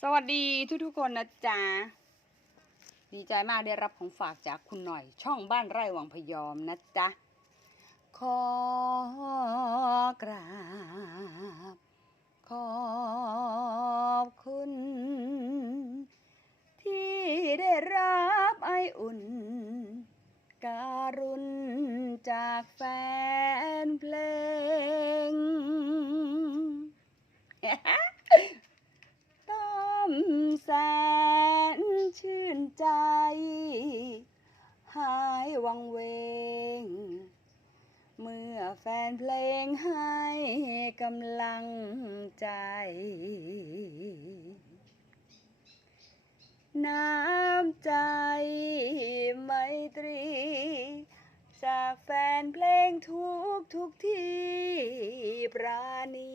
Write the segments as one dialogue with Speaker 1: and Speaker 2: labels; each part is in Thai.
Speaker 1: สวัสดีทุกทุกๆคนนะจ๊ะ ดีใจมากได้รับของฝากจากคุณหน่อย ช่องบ้านไร่วังพยอมนะจ๊ะ ขอกราบ ขอบคุณ ที่ได้รับไออุ่น การุณจากแฟน วังเวง เมื่อแฟนเพลงให้กำลังใจ น้ำใจไมตรี จากแฟนเพลงทุกทุกที่ปราณี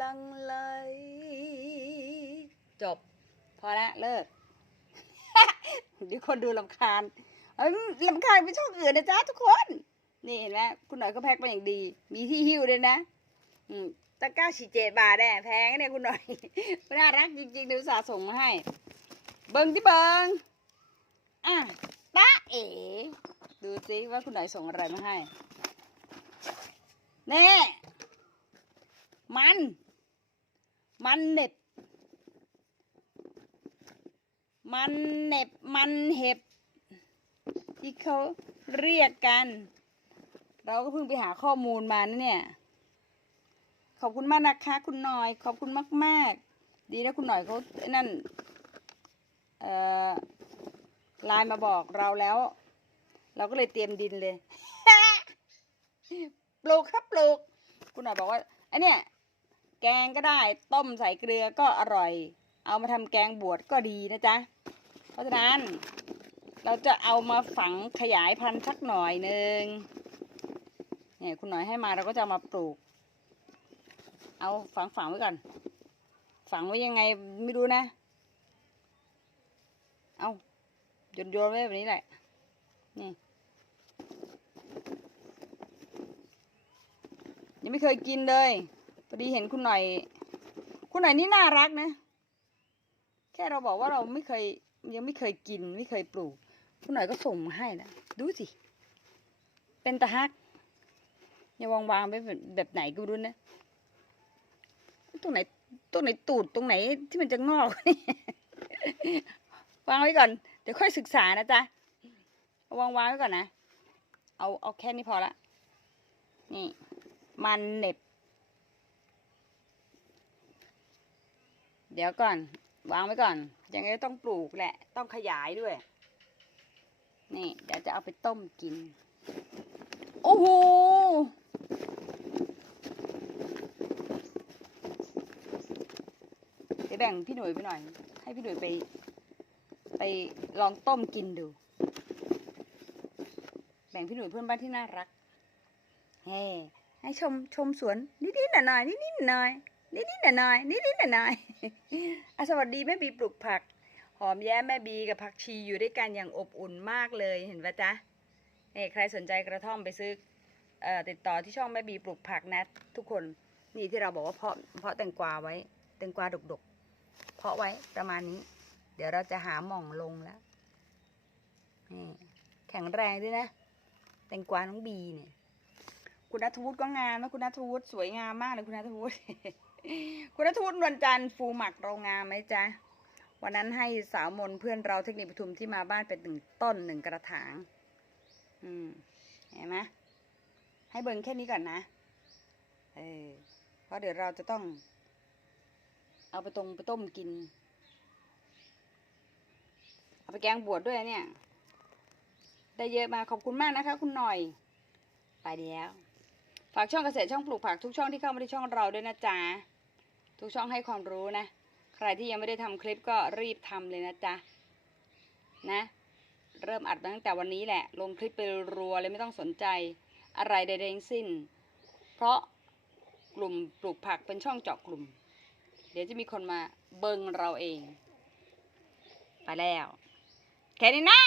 Speaker 1: ลังไหลจบ พอละเลิกเดี๋ยวคนดูลำคาญ เอ้ยลำคาญไปช่องอื่นนะจ๊ะทุกคน นี่เห็นไหมคุณหน่อยก็แพ็คมาอย่างดี มีที่หิ้วด้วยนะ อืมตะกร้าฉีเจดบาทแน่แพงเนี่ยคุณหน่อย น่ารักจริงๆดูสาส่งมาให้ เบิ้งที่เบิงอะตาเอ๋ดูสิว่าคุณหน่อยส่งอะไรมาให้แน่มัน มันเน็บ มันเน็บ มันเห็บ ที่เขาเรียกกัน เราก็เพิ่งไปหาข้อมูลมานะเนี่ย ขอบคุณมากนะคะคุณหน่อย ขอบคุณมาก ๆ ดีนะคุณหน่อยเขานั่นเอ่อไลน์มาบอกเราแล้ว เราก็เลยเตรียมดินเลยปลูกครับปลูก คุณหน่อยบอกว่าไอเนี่ยแกงก็ได้ต้มใส่เกลือก็อร่อย เอามาทำแกงบวชก็ดีนะจ๊ะ เพราะฉะนั้น เราจะเอามาฝังขยายพันธุ์สักหน่อยหนึ่งเนี่ยคุณหน่อยให้มาเราก็จะามาปลูก เอาฝังฝังไว้ก่อน ฝังไว้ยังไงไม่รู้นะ เอาโยนโยนไว้แบบนี้แหละ นี่ยังไม่เคยกินเลยพอดีเห็นคุณหน่อย คุณหน่อยนี่น่ารักนะ แค่เราบอกว่าเราไม่เคยยังไม่เคยกินไม่เคยปลูก คุณหน่อยก็ส่งมาให้นะดูสิ เป็นตะฮักอย่าวางวางไปแบบไหนก็รู้นะตรงไหนตรงไหนตูดตรงไหนที่มันจะงอกวางไว้ก่อน เดี๋ยวค่อยศึกษานะจ๊ะวางวางไว้ก่อนนะ เอาเอาแค่นี้พอละนี่ มันเหน็บ เดี๋ยวก่อน วางไว้ก่อน ยังไงต้องปลูกแหละ ต้องขยายด้วย นี่ เดี๋ยวจะเอาไปต้มกิน โอ้โห เดี๋ยวแบ่งพี่หนุ่ยไปหน่อย ให้พี่หนุ่ยไป ไปลองต้มกินดู แบ่งพี่หนุ่ยเพื่อนบ้านที่น่ารักเฮ้ให้ชมชมสวนนิดๆหน่อยๆนิดๆหน่อยๆนิดๆหน่อยๆนิดๆหน่อยๆอะสวัสดีแม่บีปลูกผัก อมแย้มแม่บีกับผักชีอยู่ด้วยกันอย่างอบอุ่นมากเลยเห็นปะจ๊ะเอ้ใครสนใจกระท่อมไปซื้อเอ่อติดต่อที่ช่องแม่บีปลูกผักนะทุกคนนี่ที่เราบอกว่าเพาะเพาะแตงกวาไว้แตงกวาดกๆ เพาะไว้ประมาณนี้ เดี๋ยวเราจะหาหม่องลงแล้วนี่แข็งแรงด้วยนะแตงกวาน้องบีเนี่ยคุณนัทวุฒิก็งามนะคุณนัทวุฒิสวยงามมากเลยคุณนัทวุฒิคุณนัทวุฒินวลจันทร์ฟูหมักเรางามไหมจ๊ะ วันนั้นให้สาวมนเพื่อนเราเทคนิคปทุมที่มาบ้านเป็นหนึ่งต้นหนึ่งกระถาง อืมเห็นไหมให้เบิ่งแค่นี้ก่อนนะ เออ เพราะเดี๋ยวเราจะต้อง เอาไปตรงไปต้มกิน เอาไปแกงบวชด้วยเนี่ย ได้เยอะมาขอบคุณมากนะคะ คุณหน่อย ไปเดียวฝากช่องเกษตรช่องปลูกผักทุกช่องที่เข้ามาที่ช่องเราด้วยนะจ๊ะ ทุกช่องให้ความรู้นะ รที่ยังไม่ได้ทำคลิปก็รีบทำเลยนะจ๊ะนะ เริ่มอัดตั้งแต่วันนี้แหละ ลงคลิปไปรัวเลยไม่ต้องสนใจอะไรใดๆทั้งสิ้น เพราะกลุ่มปลูกผักเป็นช่องเจาะกลุ่ม เดี๋ยวจะมีคนมาเบิงเราเอง ไปแล้ว แค่นี้นะ